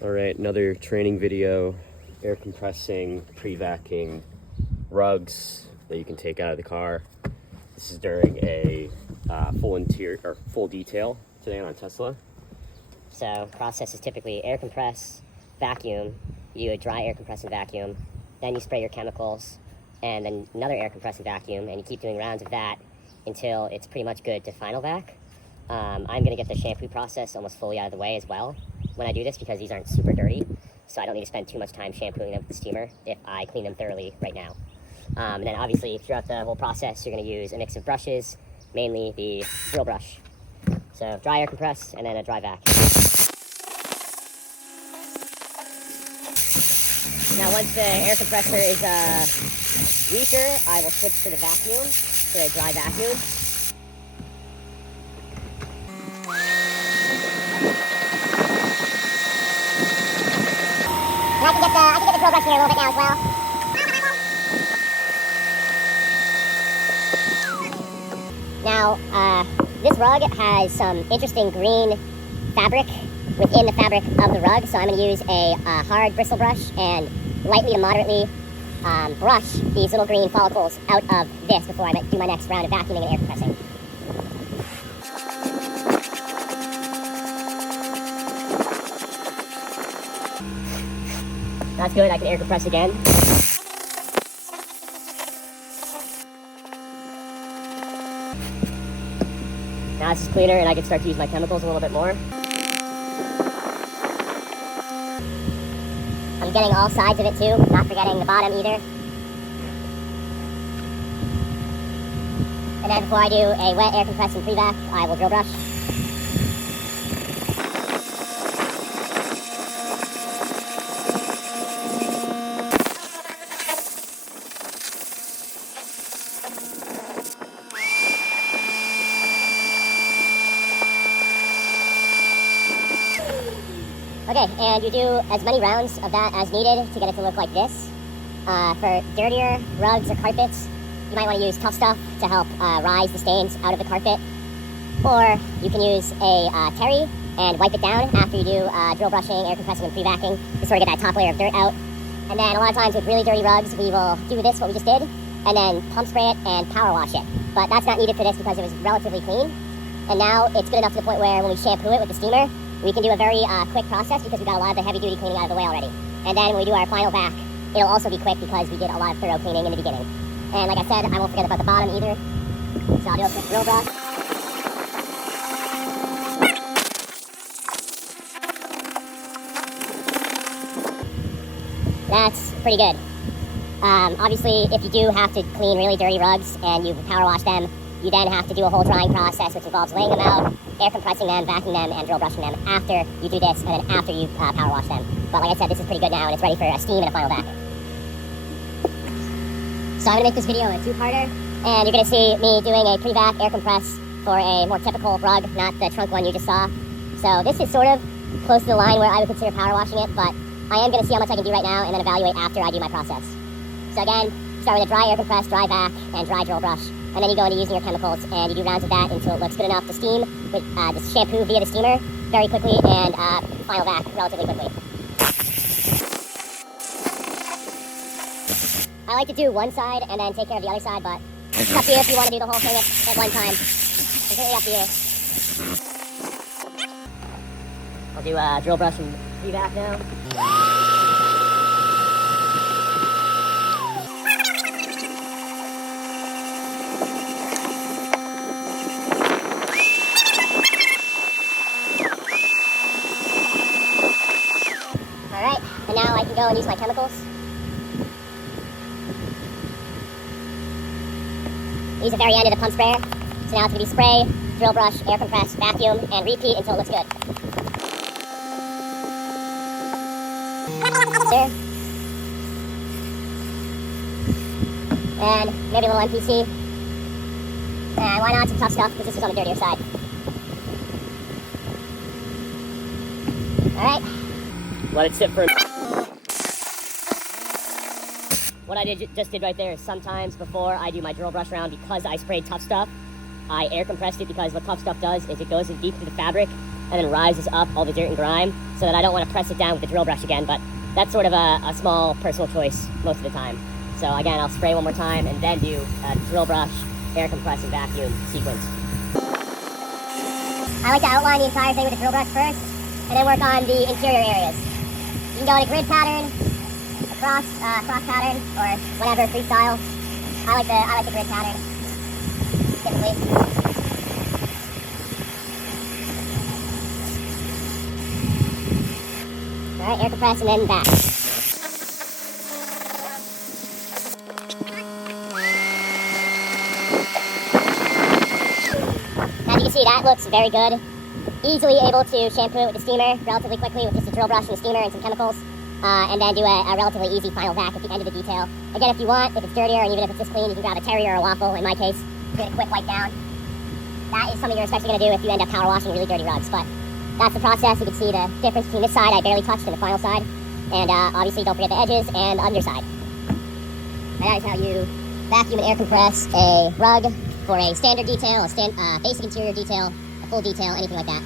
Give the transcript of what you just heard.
All right, another training video, air compressing, pre-vacuuming rugs that you can take out of the car. This is during a full interior or full detail today on Tesla. So process is typically air compress, vacuum, you do a dry air compress and vacuum, then you spray your chemicals, and then another air compress and vacuum, and you keep doing rounds of that until it's pretty much good to final vac. I'm gonna get the shampoo process almost fully out of the way as well when I do this because these aren't super dirty, so I don't need to spend too much time shampooing them with the steamer if I clean them thoroughly right now. And then obviously throughout the whole process, you're gonna use a mix of brushes, mainly the drill brush. So dry air compress and then a dry vac. Now once the air compressor is weaker, I will switch to the vacuum, to the dry vacuum. And I can get the drill brush here a little bit now as well. Now, this rug has some interesting green fabric within the fabric of the rug, so I'm going to use a hard bristle brush and lightly to moderately brush these little green follicles out of this before I do my next round of vacuuming and air compressing. That's good, I can air compress again. Now this is cleaner and I can start to use my chemicals a little bit more. I'm getting all sides of it too, not forgetting the bottom either. And then before I do a wet air compress and pre-vac, I will drill brush. Okay, and you do as many rounds of that as needed to get it to look like this. For dirtier rugs or carpets, you might want to use Tough Stuff to help rise the stains out of the carpet. Or you can use a terry and wipe it down after you do drill brushing, air compressing, and pre-vacuuming to sort of get that top layer of dirt out. And then a lot of times with really dirty rugs, we will do this, what we just did, and then pump spray it and power wash it. But that's not needed for this because it was relatively clean. And now it's good enough to the point where when we shampoo it with the steamer, we can do a very quick process because we got a lot of the heavy duty cleaning out of the way already. And then when we do our final vac, it'll also be quick because we did a lot of thorough cleaning in the beginning. And like I said, I won't forget about the bottom either. So I'll do a quick drill brush. That's pretty good. Obviously, if you do have to clean really dirty rugs and you power wash them, you then have to do a whole drying process, which involves laying them out, air compressing them, vacuuming them, and drill brushing them after you do this, and then after you power wash them. But like I said, this is pretty good now, and it's ready for a steam and a final vac. So I'm going to make this video a two-parter, and you're going to see me doing a pre-vac air compress for a more typical rug, not the trunk one you just saw. So this is sort of close to the line where I would consider power washing it, but I am going to see how much I can do right now, and then evaluate after I do my process. So again, start with a dry air compress, dry vac, and dry drill brush. And then you go into using your chemicals and you do rounds of that until it looks good enough to steam with the shampoo via the steamer very quickly and final vac relatively quickly. I like to do one side and then take care of the other side, but it's up to you if you want to do the whole thing at one time. Completely up to you. I'll do drill brush and pre-vac now. Alright, and now I can go and use my chemicals. Use the very end of the pump sprayer. So now it's going to be spray, drill brush, air compress, vacuum, and repeat until it looks good. And maybe a little MPC. And why not some Tough Stuff, because this is on the dirtier side. Alright. Let it sit for a minute. What I just did right there is sometimes before I do my drill brush round, because I sprayed Tough Stuff, I air compressed it because what Tough Stuff does is it goes in deep through the fabric and then rises up all the dirt and grime, so that I don't want to press it down with the drill brush again, but that's sort of a small personal choice most of the time. So again, I'll spray one more time and then do a drill brush, air compress, and vacuum sequence. I like to outline the entire thing with a drill brush first, and then work on the interior areas. You can go in a grid pattern, a cross pattern, or whatever, freestyle. I like the grid pattern, typically. Alright, air compress and then back. As you can see, that looks very good. Easily able to shampoo it with the steamer relatively quickly with just a drill brush and a steamer and some chemicals. And then do a relatively easy final vac at the end of the detail. Again, if you want, if it's dirtier and even if it's just clean, you can grab a terrier or a waffle. In my case, get a quick wipe down. That is something you're especially going to do if you end up power washing really dirty rugs. But that's the process. You can see the difference between this side I barely touched and the final side. And obviously don't forget the edges and the underside. And that is how you vacuum and air compress a rug for a standard detail, a basic interior detail, a full detail, anything like that.